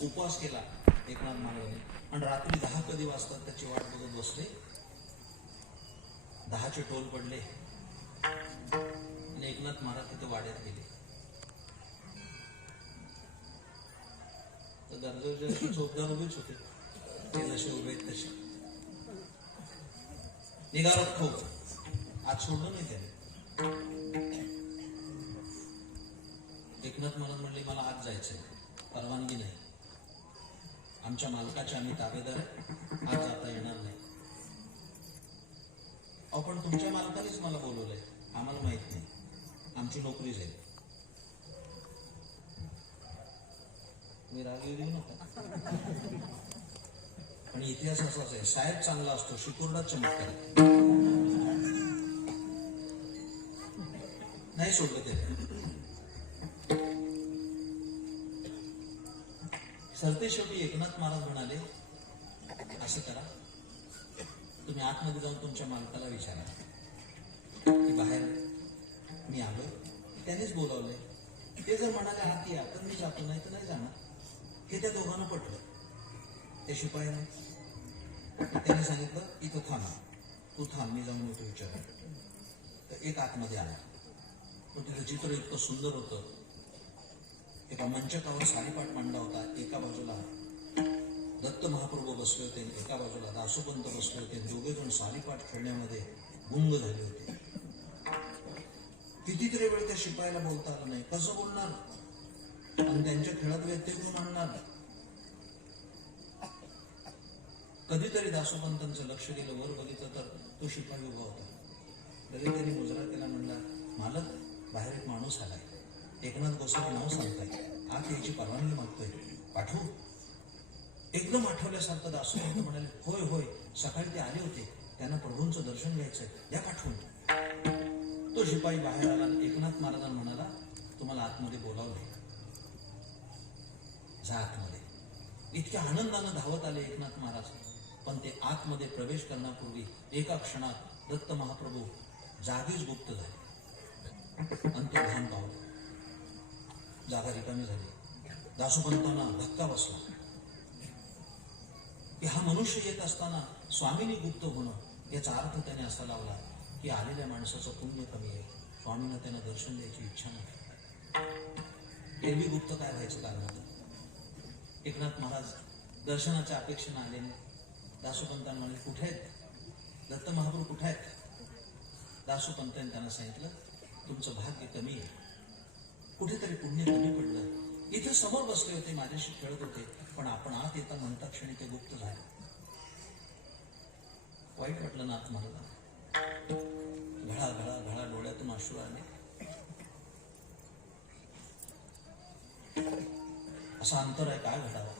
उपवास केला एकनाथ महाराजांनी आणि रात्री 10 कधी वाजतात त्याची वाट बघत बसले. 10चे टोल पडले आणि एकनाथ महाराज तिथे वाड्यात गेले. तर दर्जाच्या चौकदार उभेच होते, ते जसे उभे आहेत तसे. निघाला खूप आज सोडलं नाही त्याने. एकनाथ महाराज म्हणले मला आज जायचंय, परवानगी नाही, आमच्या मालकाचे आम्ही ताबेदार आहे, आज जाता येणार नाही. आपण तुमच्या मालकानेच मला बोलवलंय, आम्हाला माहित नाही, आमची नोकरी जाईल. मी राग येऊ देऊ नका, पण इतिहास असाच आहे, साहेब चांगला असतो, शिकुर्डा चमत्कार नाही सोडलं ते. सरते शेवटी एकनाथ महाराज म्हणाले असं करा, तुम्ही आतमध्ये जाऊन तुमच्या मालकाला विचारा की बाहेर मी आलोय, त्यांनीच बोलावलंय. ते जर म्हणाले आत या तर मी जातो, नाही तर नाही जाणार. हे त्या दोघांना पटलं. त्या शिपायाने त्याने सांगितलं इथं थांबा, तू थांब, मी जाऊन येतो विचारा. तर एक आतमध्ये आला. तो तिथं चित्र इतकं सुंदर होतं. एका मंचकावर साडीपाठ मांडला होता. एका बाजूला दत्त महाप्रभू बसले होते, एका बाजूला दासोपंत बसले होते. दोघे जण साडीपाठ खेळण्यामध्ये गुंग झाले होते. कितीतरी वेळ त्या शिपायाला बोलता आलं नाही. कसं बोलणार आणि त्यांच्या खेळात व्यत्यय करून आणणार. कधीतरी दासोपंतांचं लक्ष गेलं, वर बघितलं तर तो शिपाई उभा होता. लगेच त्यांनी मुजरा केला, म्हणला मालक बाहेर एक माणूस आलाय, एकनाथ गोसावी नाव सांगताय, आत याची परवानगी मागतोय, पाठवू? एकदम आठवल्यासारखं दासोपंत म्हणाले होय होय, सकाळी ते आले होते, त्यांना प्रभूंचं दर्शन घ्यायचंय, या पाठवून. तो शिपाई बाहेर आला. एकनाथ महाराजांना म्हणाला तुम्हाला आतमध्ये बोलावलंय, जा आतमध्ये. इतक्या आनंदानं धावत आले एकनाथ महाराज. पण ते आतमध्ये प्रवेश करण्यापूर्वी एका क्षणात दत्त महाप्रभू जागीच गुप्त झाले. अंतर्धान पावलं, जागा रिकामी झाली. दासोपंतांना धक्का बसला की हा मनुष्य येत असताना स्वामींनी गुप्त होणं, याचा अर्थ त्याने असा लावला की आलेल्या माणसाचं पुण्य कमी आहे, स्वामींना त्यांना दर्शन द्यायची इच्छा नाही. एरवी गुप्त काय व्हायचं कारण होतं. एकनाथ महाराज दर्शनाच्या अपेक्षेनं आले. दासोपंतांना म्हणले कुठे आहेत दत्त महाप्रभू, कुठे आहेत? दासोपंतांनी त्यांना सांगितलं तुमचं भाग्य कमी आहे, कुठेतरी पुण्य कमी पडलं. इथे समोर बसले होते, माझ्याशी खेळत होते, पण आपण आत येता म्हणता क्षणी ते गुप्त झाले. वाईट वाटलं नाथ महाराज. घळा घळा घळा डोळ्यातून अश्रू आले. असा अंतर आहे, काय घडावं.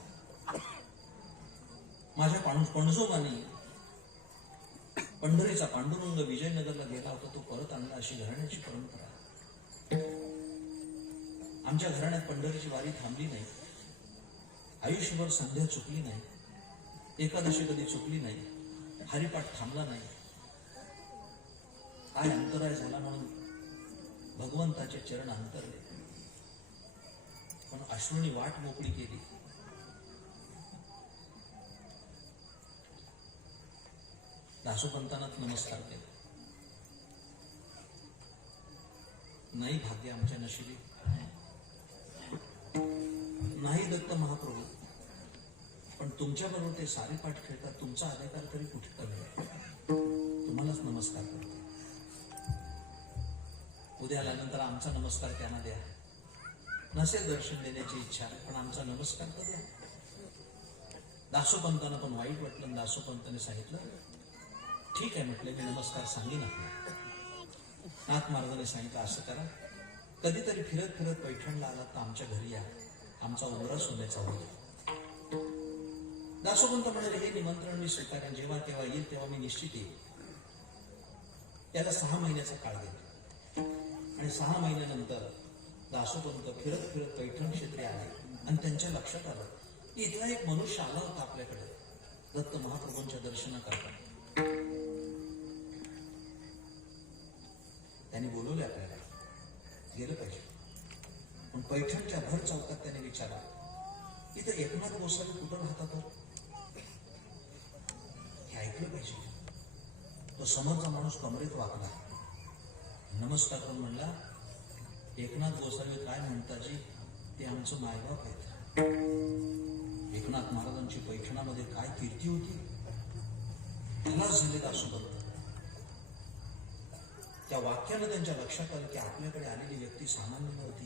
माझ्या पणजोबानी पंढरीचा पांडुरंग विजयनगरला गेला होता, तो परत आणला, अशी घराण्याची परंपरा. आमच्या घराण्यात पंढरीची वारी थांबली नाही. आयुष्यभर संध्या चुकली नाही, एकादशी कधी चुकली नाही, हरिपाठ थांबला नाही. काय अंतराय झाला म्हणून भगवंताचे चरण अंतरले, पण अश्रूंनी वाट मोकळी केली. दासोपंतांना नमस्कार केला. नाही भाग्य आमच्या नशिबी, नाही दत्त महाप्रभू, पण तुमच्या बरोबर ते सारे पाठ खेळतात, तुमचा अधिकार तरी कुठे कमी आहे. तुम्हालाच नमस्कार करतो. उद्या आल्यानंतर आमचा नमस्कार त्यांना द्या. नसेल दर्शन देण्याची इच्छा, पण आमचा नमस्कार तर द्या. दासोपंतांना पण वाईट वाटलं. दासोपंतांनी सांगितलं ठीक आहे, म्हटलं मी नमस्कार सांगेन. नाथ महाराजांनी सांगितलं असं करा, कधीतरी फिरत फिरत पैठणला आला तर आमच्या घरी या, आमचा उमरा सोन्याचा होईल. दासोपंत म्हणाले हे निमंत्रण मी स्वीकारेन, जेव्हा केव्हा येईल तेव्हा मी निश्चित येईल. त्याला 6 महिन्याचा काळ गेला आणि 6 महिन्यानंतर दासोपंत फिरत फिरत पैठण क्षेत्री आले आणि त्यांच्या लक्षात आलं इथला एक मनुष्य आला होता आपल्याकडे दत्त महाप्रभूंच्या दर्शनाकरता. त्यांनी बोलवले आपल्याला, गेलं पाहिजे. पण पैठणच्या भर चौकात त्याने विचारलं इथं एकनाथ गोसावी कुठं राहतात हे ऐकलं पाहिजे. तो समोरचा माणूस कमरेत वाकला, नमस्कार करून म्हणला, एकनाथ गोसावी काय म्हणताजी, ते आमचं मायबाप आहेत. एकनाथ महाराजांची पैठणामध्ये काय कीर्ती होती, त्यालाच झाले दासोबंत. त्या वाक्यानं त्यांच्या लक्षात आलं की आपल्याकडे आलेली व्यक्ती सामान्य नव्हती,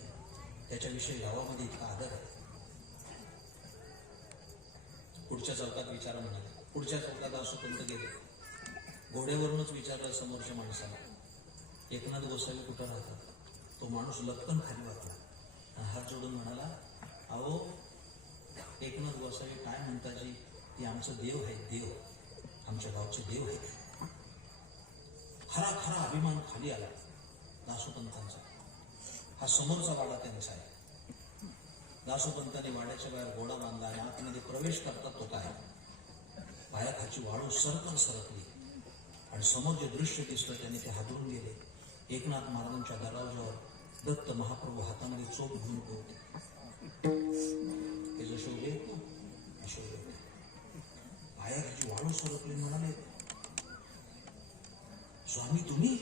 त्याच्याविषयी गावामध्ये इतका आदर आहे. पुढच्या चौकात विचारा म्हणाले. पुढच्या चौकात दासोबंत गेले. घोड्यावरूनच विचारलं समोरच्या माणसाला, एकनाथ गोसावी कुठं राहतात. तो माणूस लपकन खाली वाकला, हात जोडून म्हणाला, अहो एकनाथ गोसावी काय म्हणताजी, ती आमचं देव आहे, देव आमच्या गावचे देव आहेत. खरा खरा अभिमान खाली आला दासोपंतांचा. हा समोरचा वाडा त्यांचा आहे. दासोपंतांनी वाड्याच्या बाहेर घोडा बांधला आणि आतमध्ये प्रवेश करतात तो काय, पायाखाची वाळू सरकन सरकली आणि समोर जे दृश्य दिसलं त्याने ते हादरून गेले. एकनाथ महाराजांच्या दरवाजावर दत्त महाप्रभू हातामध्ये चोप घेऊन होते. हे जसे उभे असे उभे होते. पायाखाची वाळू सरकली. म्हणाले, स्वामी तुम्ही?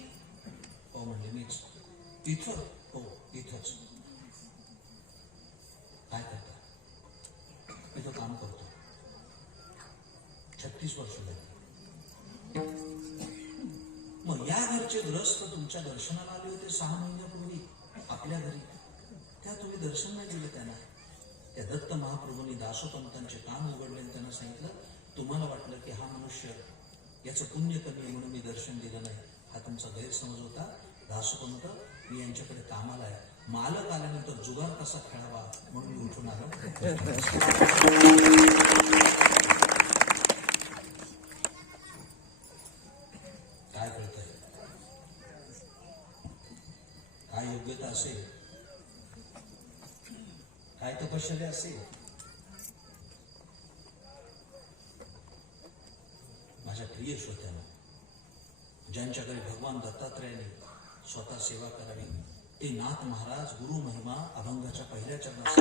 हो म्हणले, मीच. इथं? हो इथंच. काय करता? इथं काम करतो. 36 वर्ष झाली. मग या घरचे ग्रस्त तुमच्या दर्शनाला आले होते 6 महिन्यापूर्वी आपल्या घरी, त्या तुम्ही दर्शन नाही दिलं त्यांना. त्या दत्त महाप्रभूंनी दासोपंतांचे कान उघडले आणि त्यांना सांगितलं, तुम्हाला वाटलं की हा मनुष्य याचं पुण्य कमी आहे म्हणून मी दर्शन दिलं नाही, हा तुमचा गैरसमज होता. दासोपंत, मी यांच्याकडे कामाला आहे, मालक आल्यानंतर जुगार कसा खेळावा म्हणून मी उठून आलो. काय कळतंय? काय योग्यता असेल, काय तपश्चर्या असेल. माझ्या प्रिय श्रोत्यांनो, ज्यांच्याकडे भगवान दत्तात्रयाने स्वतः सेवा करावी ते नाथ महाराज गुरु महिमा अभंगाच्या पहिल्या चरणात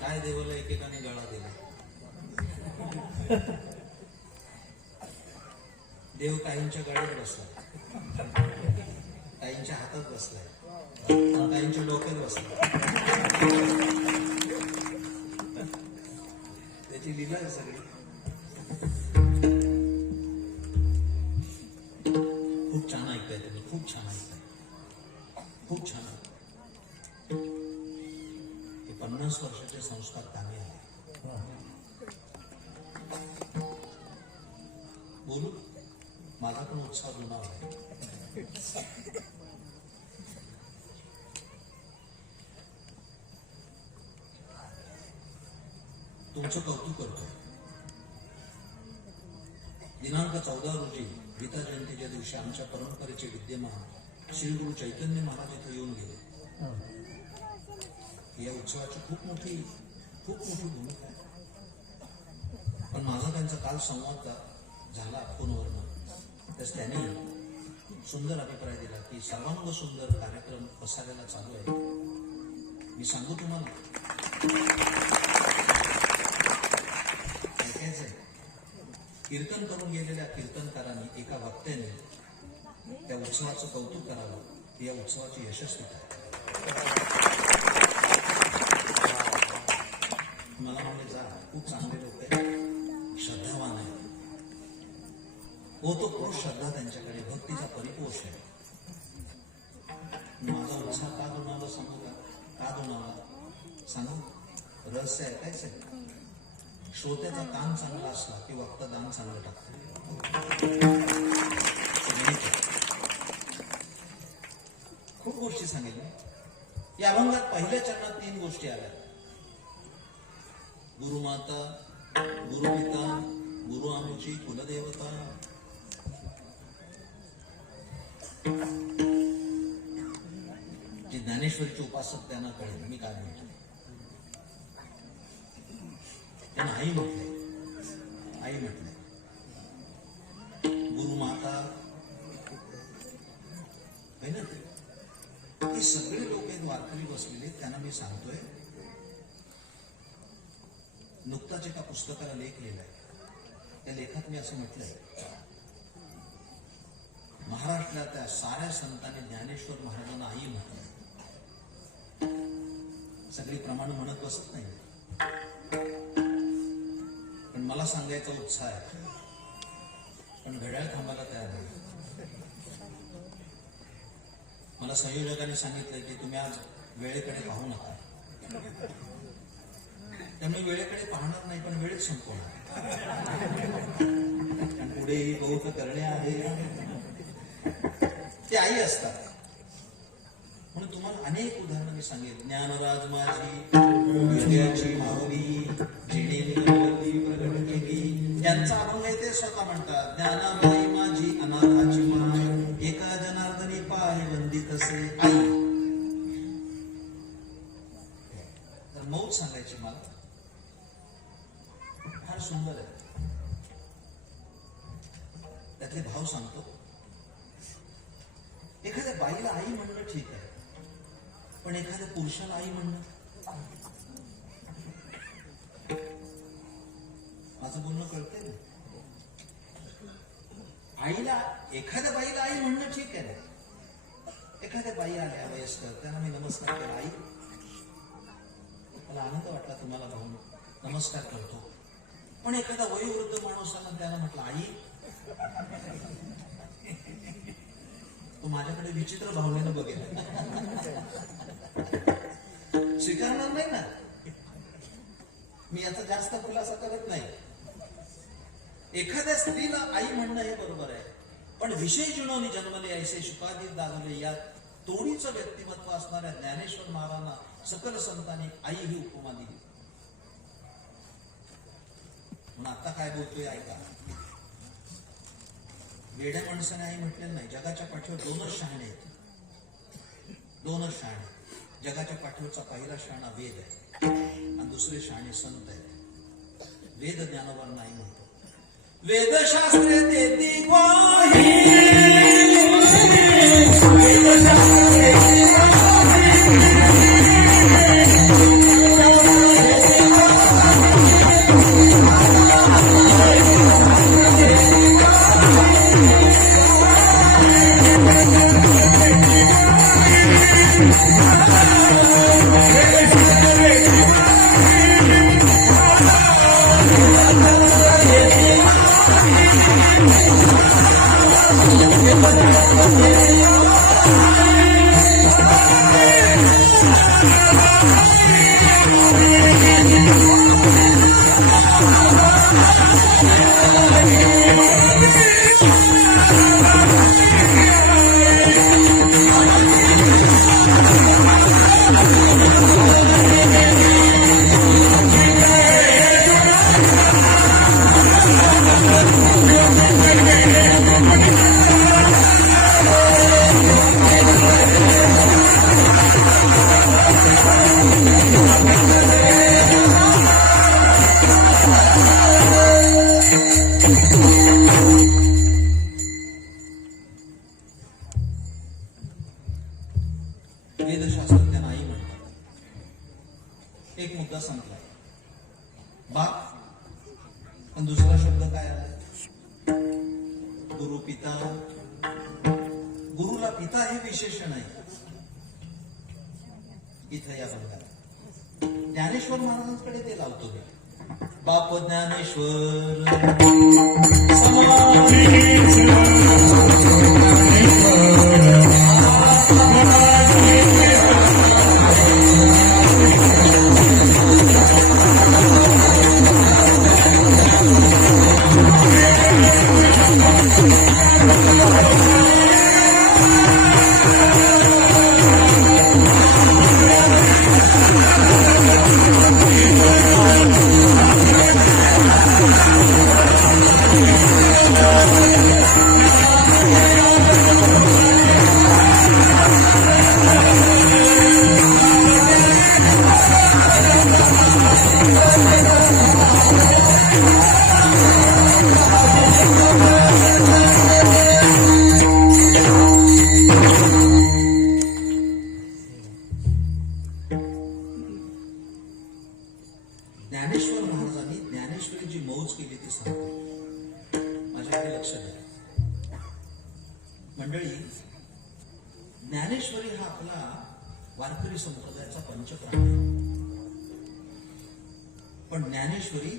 काय देवाला एकेकाने गळा दिला. देव काहींच्या गळ्यात बसला, काहींच्या हातात बसलाय, काहींच्या डोक्यात बसला. त्याची लीला आहे सगळी. खूप छान ऐकताय तुम्ही, खूप छान ऐकताय, खूप छान. 50 वर्षाचे संस्कार कामी आले. बोलू, माझा पण उत्साह जुना आहे. तुमचं कौतुक करतोय. दिनांक 14 रोजी गीता जयंतीच्या दिवशी आमच्या परंपरेचे विद्यमान श्री गुरु चैतन्य महाराज इथे येऊन गेले. या उत्सवाची खूप मोठी भूमिका आहे. पण माझा त्यांचा काल संवाद झाला फोनवरनं, तर त्यांनी सुंदर अभिप्राय दिला की सर्वांग सुंदर कार्यक्रम पसारायला चालू आहे. मी सांगू तुम्हाला, ऐकायचंय. कीर्तन करून गेलेल्या कीर्तनकारांनी एका वक्त्याने त्या उत्सवाचं कौतुक करावं, ती या उत्सवाची यशस्वीता आहे. मला म्हणजे जा, खूप चांगले लोक आहेत, श्रद्धावान आहे. तो पुरुष श्रद्धा त्यांच्याकडे, भक्तीचा परिपोष आहे. माझा उत्साह का दुणावा सांगू का दुणावा सांगू? रहस्य ऐकायचंय. श्रोत्याचा कान चांगला असला की वक्ता दान चांगलं टाकतं. खूप गोष्टी सांगितल्या. या अभंगात पहिल्या चरणात 3 गोष्टी आल्या: गुरुमाता, गुरुपिता, गुरु आमची कुलदेवता. जे ज्ञानेश्वरीचे उपासक त्यांना कळेल मी काय म्हणतो. त्यांना आई म्हटलंय. गुरुमाता आहे ना, ते सगळे लोक आहेत वारकरी बसलेले. त्यांना मी सांगतोय, नुकताच एका पुस्तकाला लेख लिहिलाय. त्या लेखात मी असं म्हटलंय, महाराष्ट्रातल्या त्या साऱ्या संतांनी ज्ञानेश्वर महाराजांना आई म्हटलं. सगळी प्रमाण म्हणत बसत नाही, पण मला सांगायचा उत्साह आहे. पण घड्याळ थांबायला तयार नाही. मला संयोजकांनी सांगितलंय की तुम्ही आज वेळेकडे पाहू नका. त्यामुळे वेळेकडे पाहणार नाही, पण वेळेत संपवणार. पुढेही बहुत करणे आहे. ते आई असतात. म्हणून तुम्हाला अनेक उदाहरणं मी सांगेल. ज्ञानराज माझी हृदयाची माऊली, जिने प्रगट केली. यांचा अभंग आहे. ते स्वतः म्हणतात, ज्ञानाबाई माझी अनाथाची माय, एका जनार्दनी पाय वंदित असे आई. तर मौत सांगायची मला फार सुंदर आहे. त्यातले भाव सांगतो. एखाद्या बाईला आई म्हणणं ठीक आहे, पण एखाद्या पुरुषाला आई म्हणणं, माझं बोलणं कळतंय ना? आईला, एखाद्या बाईला आई म्हणणं ठीक आहे. एखाद्या बाई आल्या वयस्कर, त्यांना मी नमस्कार केला, आई. मला आनंद वाटला तुम्हाला भाऊन नमस्कार करतो. पण एखादा वयोवृद्ध माणूस आला, त्याला म्हटलं आई, तो माझ्याकडे विचित्र भावनेनं बघेल. स्वीकारणार नाही ना. मी याचा जास्त खुलासा करत नाही. एखाद्या स्त्रीला आई म्हणणं हे बरोबर आहे, पण विषय जुनवणी जन्मले ऐसे शुकादीत दागले, या तोडीचं व्यक्तिमत्व असणाऱ्या ज्ञानेश्वर महाराजांना सकल संतांनी आई ही उपमा दिली. म्हणून आता काय बोलतोय ऐका. वेड्या माणसाने आई म्हटलेलं नाही. जगाच्या पाठीवर 2च शहाणे आहेत. 2च शहाणे. जगाच्या पाठीवरचा पहिला शहाणा वेद आहे आणि दुसरे शहाणे संत आहेत. वेद ज्ञानवान नाही म्हणतो. वेदशास्त्रे देती ग्वाही, Thank you. बाप. पण दुसरा शब्द काय आला? गुरु पिता. गुरुला पिता हे विशेषण आहे इथं या बंगाला. ज्ञानेश्वर महाराजांकडे ते लावतो मी. बाप ज्ञानेश्वर ज्ञानेश्वर महाराजांनी ज्ञानेश्वरी जी मौज केली ती सांगतो. माझ्याकडे लक्ष द्या मंडळी. ज्ञानेश्वरी हा आपला वारकरी संप्रदायाचा पंचप्राण आहे. पण ज्ञानेश्वरी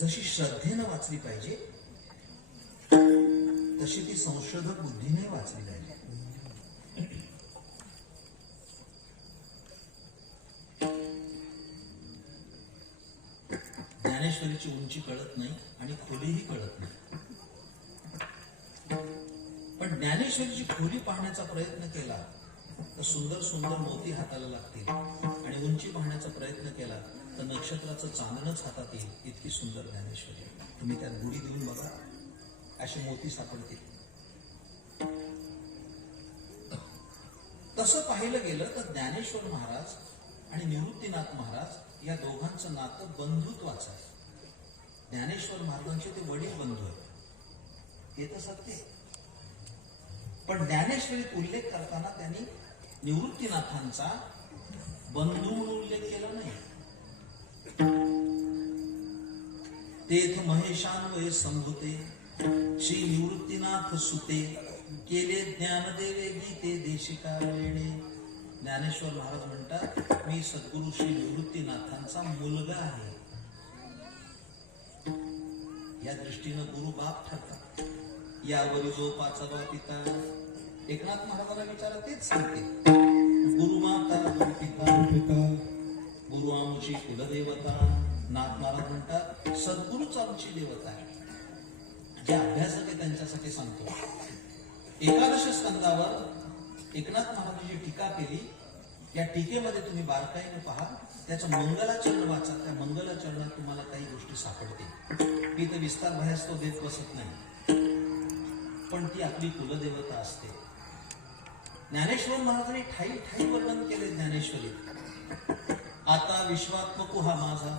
जशी श्रद्धेनं वाचली पाहिजे तशी ती संशोधक बुद्धीने वाचली पाहिजे. ज्ञानेश्वरीची उंची कळत नाही आणि खोलीही कळत नाही. पण ज्ञानेश्वरीची खोली पाहण्याचा प्रयत्न केला तर सुंदर सुंदर मोती हाताला लागतील आणि उंची पाहण्याचा प्रयत्न केला तर नक्षत्राचं चांदणच हातात येईल. इतकी सुंदर ज्ञानेश्वरी. तुम्ही त्यात गुढी देऊन बघा, असे मोती सापडतील. तसं पाहिलं गेलं तर ज्ञानेश्वर महाराज आणि निवृत्तीनाथ महाराज या दोघांचं नातं बंधुत्वाचं आहे. ज्ञानेश्वर महाराजांचे ते वडील बंधू आहेत हे तर सत्य. पण ज्ञानेश्वरीत उल्लेख करताना त्यांनी निवृत्तीनाथांचा बंधू म्हणून उल्लेख केला नाही. तेथ महेशान्वय संभूते श्री निवृत्तीनाथ सुते केले ज्ञानदेवे गीते देशिका वेणे. ज्ञानेश्वर महाराज म्हणतात मी सद्गुरु श्री निवृत्तीनाथांचा मुलगा आहे. या दृष्टीनं गुरु बाप ठरतात. यावरी जो पाचावा पिता. एकनाथ महाराजांना विचारा तेच सांगते. गुरु माता गुरु पिता गुरु आमची कुलदेवता. नाथ महाराज म्हणतात सद्गुरूच आमची देवता आहे. जे अभ्यासक आहे त्यांच्यासाठी सांगतो. एकादश स्कंदावर एकनाथ महाराजांची टीका केली. या टीकेमध्ये तुम्ही बारकाईने पहा. त्याचं मंगलाचरण वाचा. त्या मंगलाचरणात तुम्हाला काही गोष्टी सापडतील. मी तर विस्तार बाहेर तो देत बसत नाही, पण ती आपली कुलदेवता असते. ज्ञानेश्वर महाराजांनी ठाई ठाई वर्णन केले ज्ञानेश्वरीत. आता विश्वात्मको हा माझा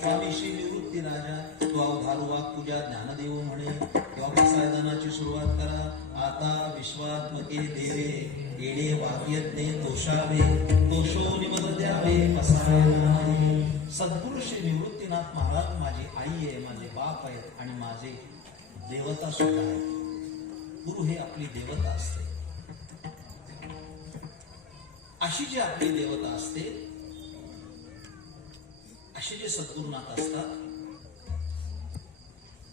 स्वामी श्री निवृत्ती राजा. तो अवधारू वाक तुझ्या ज्ञानदेव म्हणे. तेव्हा प्रसायदानाची सुरुवात करा. आता विश्वात्मके देवे येडे वाक्यज्ञे दोषावे दोषो निमद द्यावे पसायदाने. सद्गुरु श्री निवृत्तीनाथ महाराज माझी आई आहे, माझे बाप आहेत आणि माझे देवता सुद्धा आहे. गुरु हे आपली देवता असते. अशी जी आपली देवता असते असे जे सद्गुरुनाथ असतात,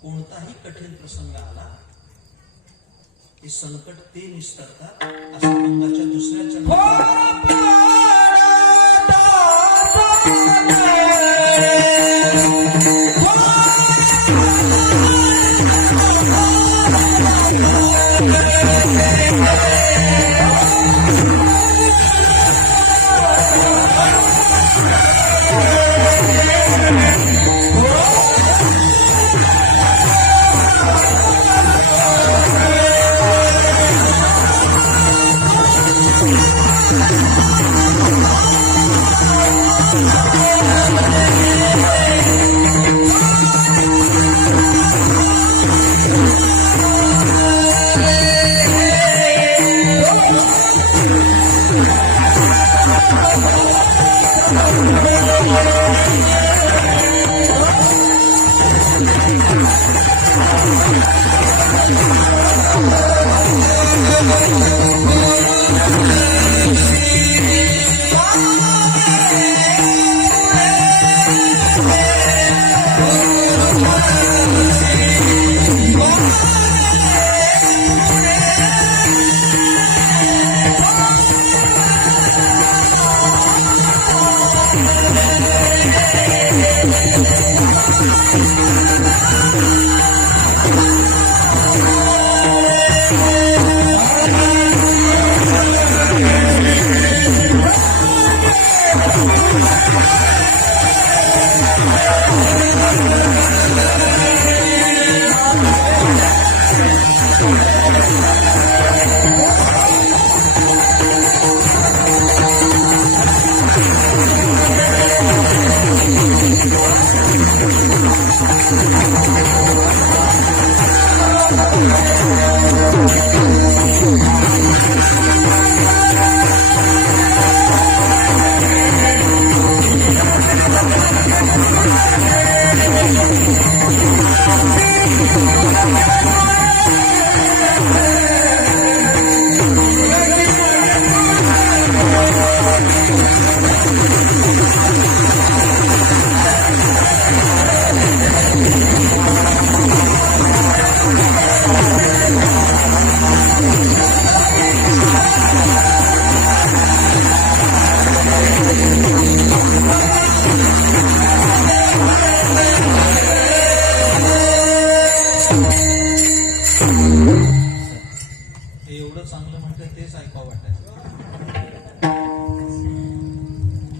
कोणताही कठीण प्रसंग आला हे संकट ते निस्तरतात. असं मंगाच्या दुसऱ्या चरणात हे एवढं चांगलं म्हटलं तेच ऐकावं वाटायचं.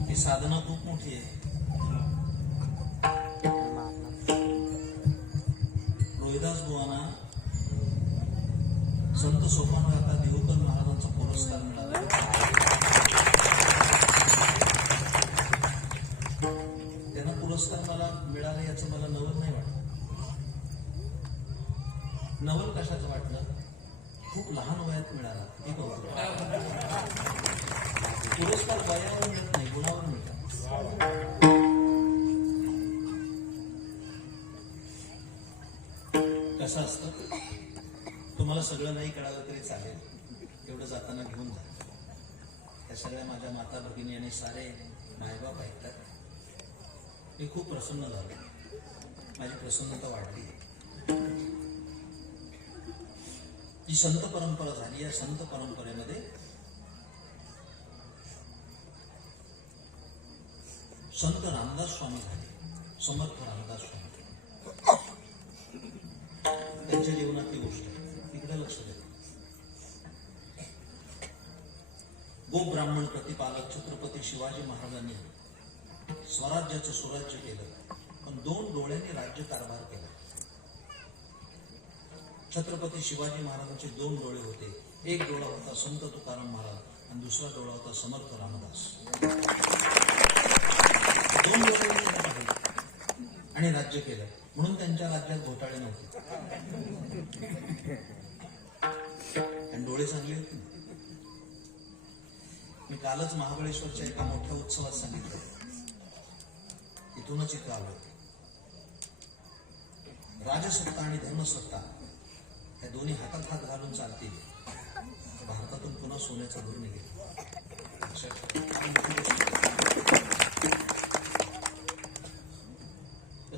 ही साधना खूप मोठी आहे. रोहिदास बुवांना संत सोपानकाका देवकर महाराजांचा पुरस्कार मिळाला. त्यांना पुरस्कार मला मिळाला याचं मला नवल नाही वाटत. नवल कशाचं वाटलं? खूप लहान वयात मिळाला हे कौतुक. पुरस्कार वयावर मिळत नाही, गुणावर मिळतात. कसं असतं, तुम्हाला सगळं नाही कळालं तरी चालेल, एवढं जाताना घेऊन जा. त्या सगळ्या माझ्या माता भगिनी आणि सारे मायबाप ऐकतात. मी खूप प्रसन्न झालो, माझी प्रसन्नता वाढली. ही संत परंपरा झाली. या संत परंपरेमध्ये संत रामदास स्वामी झाले, समर्थ रामदास स्वामी. त्यांच्या जीवनातली गोष्ट तिकडे लक्ष द्या. गोब्राह्मण प्रतिपालक छत्रपती शिवाजी महाराजांनी स्वराज्याचं सुराज्य केलं, पण 2 डोळ्यांनी राज्य कारभार केला. छत्रपती शिवाजी महाराजांचे 2 डोळे होते. एक डोळा होता संत तुकाराम महाराज आणि दुसरा डोळा होता समर्थ रामदास. 2 डोळ्यांनी आणि राज्य केलं, म्हणून त्यांच्या राज्यात घोटाळे नव्हते आणि डोळे चांगले होते. मी कालच महाबळेश्वरच्या एका मोठ्या उत्सवात सांगितलं, इथूनच इथं आलो. राजसत्ता आणि धर्मसत्ता या दोन्ही हातात हात घालून चालतील, भारतातून पुन्हा सोन्याचा धूर निघेल.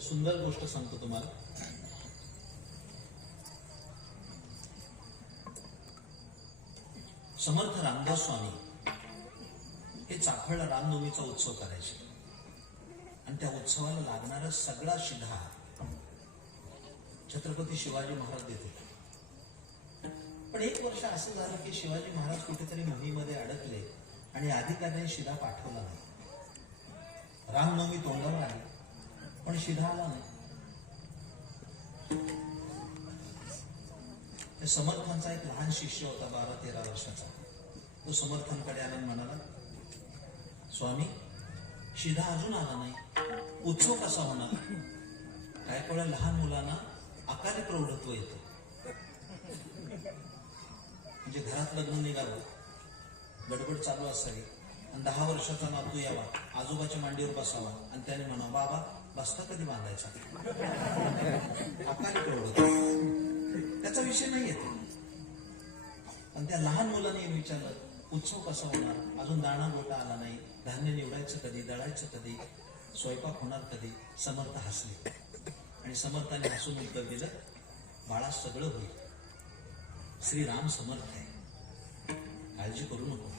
सुंदर गोष्ट सांगतो तुम्हाला. समर्थ रामदास स्वामी हे चाफळला रामनवमीचा उत्सव करायचे आणि त्या उत्सवाला लागणारा सगळा शिधा छत्रपती शिवाजी महाराज देत होते. पण एक वर्ष असं झालं की शिवाजी महाराज कुठेतरी मोहीमध्ये अडकले आणि अधिकाऱ्याने शिधा पाठवला नाही. रामनवमी तोंडावर आली पण शिधा आला नाही. त्या समर्थांचा एक लहान शिष्य होता 12-13 वर्षाचा. तो समर्थांकडे आला म्हणाला, स्वामी शिधा अजून आला नाही, उत्सव कसा होणार? काय वेळा लहान मुलांना अकाली प्रौढत्व येतं. म्हणजे घरात लग्न निघावं, गडबड चालू असावी आणि 10 वर्षाचा नातू यावा, आजोबाच्या मांडीवर बसावा आणि त्याने म्हणा, बाबा बस्ता कधी बांधायचा? अकाली प्रौढत्व त्याचा विषय नाही येतो. पण त्या लहान मुलाने विचारलं, उत्सव कसा होणार? अजून दाणा गोटा आला नाही, धान्य निवडायचं कधी, दळायचं कधी, स्वयंपाक होणार कधी? समर्थ हसले आणि समर्थाने हसून उत्तर दिलं, बाळा सगळं होईल, श्रीराम समर्थ आहे, काळजी करू नको.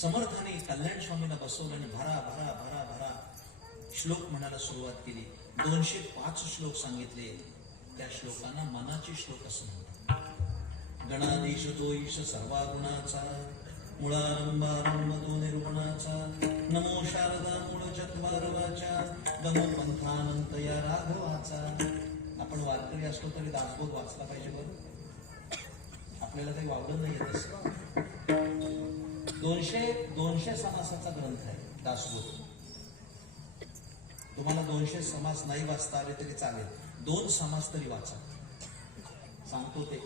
समर्थाने कल्याण स्वामीला बसवलं आणि भरा भरा भरा भरा श्लोक म्हणायला सुरुवात केली. 205 श्लोक सांगितले. त्या श्लोकांना मनाचे श्लोक असं म्हणतात. गणाधीश तो ईश सर्वा गुणाचा, मुळारंभारंभ तो निर्गुणाचा नमो शारदा मूळ चत्वार वाचा गमो पंथानंत या राघवाचा. आपण वारकरी असलो तरी दासबोध वाचला पाहिजे बरं. आपल्याला काही वावडं नाही येत असं. 200 समासाचा ग्रंथ आहे दासबोध. तुम्हाला 200 समास नाही वाचता आले तरी चालेल, 2 समास तरी वाचा. सांगतो ते,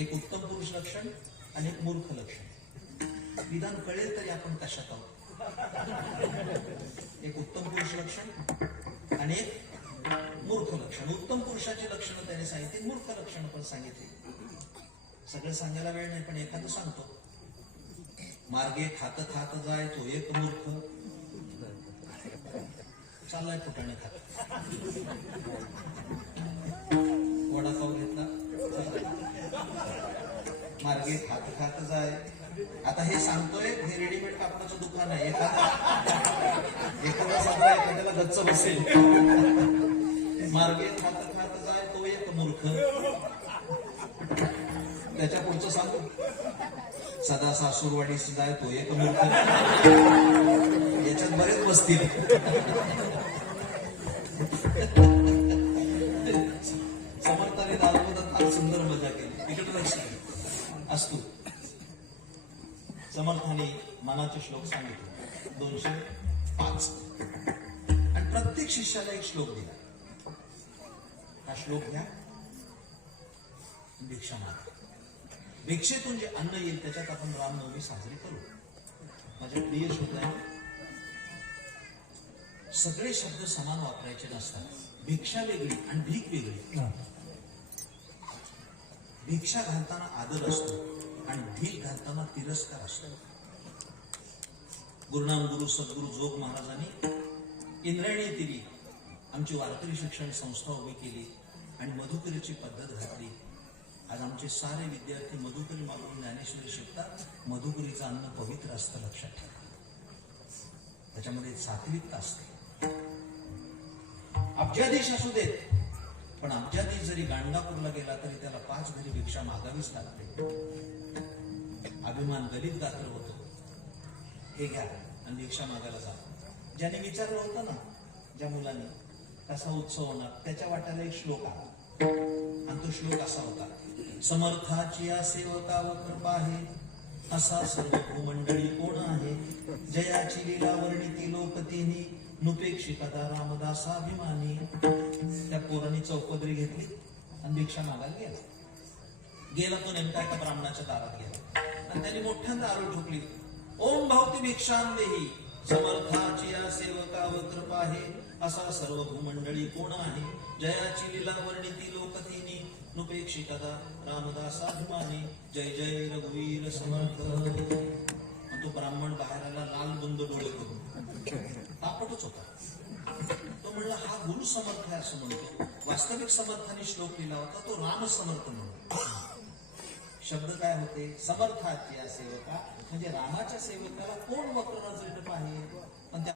एक उत्तम पुरुष लक्षण आणि एक मूर्ख लक्षण. विधान कळेल तरी आपण कशात आहोत. एक उत्तम पुरुष लक्षण आणि एक मूर्ख लक्षण. उत्तम पुरुषाची लक्षणं त्याने सांगितली, मूर्ख लक्षण पण सांगितली. सगळं सांगायला वेळ नाही पण एखादं सांगतो. मार्गे खात खात जाय तो एक मूर्ख, चाललाय फुटाणे खात. वडापाव घेतला, मार्गे खात खात जाय. आता हे सांगतोय, हे रेडीमेड कापडाचं दुकान आहे. एखादा साधा एखाद्याला गच्च बसेल. मार्गे खात खात जाय तो एक मूर्ख. त्याच्या पुढचं सांगू, सदा सासूरवाडीस जाय तो एक मूर्ख. याच्यात बरेच बसतील. समर्थाने दासबोधात फार सुंदर मजा केली. इकडे लक्ष असतो. समर्थाने मनाचे श्लोक सांगितले 205 आणि प्रत्येक शिष्याला एक श्लोक दिला. हा श्लोक घ्या, भिक्षा मागा. भिक्षेतून जे अन्न येईल त्याच्यात आपण रामनवमी साजरी करू. माझ्या प्रिय श्रोत्यांनो, सगळे शब्द समान वापरायचे नसतात. भिक्षा वेगळी आणि भीक वेगळी. भिक्षा घालताना आदर असतो आणि भीक घालताना तिरस्कार असतो. गुरुनाम गुरु सद्गुरु जोग महाराजांनी इंद्रायणी तिरी आमची वारकरी शिक्षण संस्था उभी केली आणि मधुकरीची पद्धत घातली. आज आमचे सारे विद्यार्थी मधुकरी मागून ज्ञानेश्वरी शिकतात. मधुकरीचं अन्न पवित्र असतं, लक्षात ठेवा. त्याच्यामध्ये सात्विकता असते. अब्जाधीश असू देत, पण अब्जाधीश जरी गाणगापूरला गेला तरी त्याला 5 घरी भिक्षा मागावीच लागते. अभिमान दलित गात्र होतो. हे घ्या आणि भिक्षा मागायला जा. ज्याने विचारलं होतं ना, ज्या मुलाने कसा उत्सव होणार, त्याच्या वाट्याला एक श्लोक आला आणि तो श्लोक असा होता, समर्थाची या सेवका व कृपा आहे, असा सर्व भूमंडळी कोण आहे, जयाची लीला वर्णिती लोकतिनी, नुपेक्षिकता रामदासाभिमानी. त्या पोरांनी चौपदरी घेतली आणि भिक्षा मागायला गेला तो नेमका एका ब्राह्मणाच्या दारात गेला आणि त्यांनी मोठ्यांदा आरोप ठोकली, ओम भावती भिक्षां देही, समर्थाची या सेवका व कृपा आहे, असा सर्व भूमंडळी कोण आहे, जयाची लीला वर्णिती लोकतिनी, नुपेक्षिकता रामदासाभिमानी, जय जय रघुवीर समर्थ. तो ब्राह्मण बाहेर आला, लाल बुंद डोळे करून. तापटच होता. तो म्हणला, हा गुरु समर्थ आहे असं म्हणतो. वास्तविक समर्थाने श्लोक लिहिला होता तो राम समर्थ म्हणतो. शब्द काय होते, समर्थाची या सेवका, म्हणजे रामाच्या सेवकाला कोण वक्र नजरेने पाहिजे.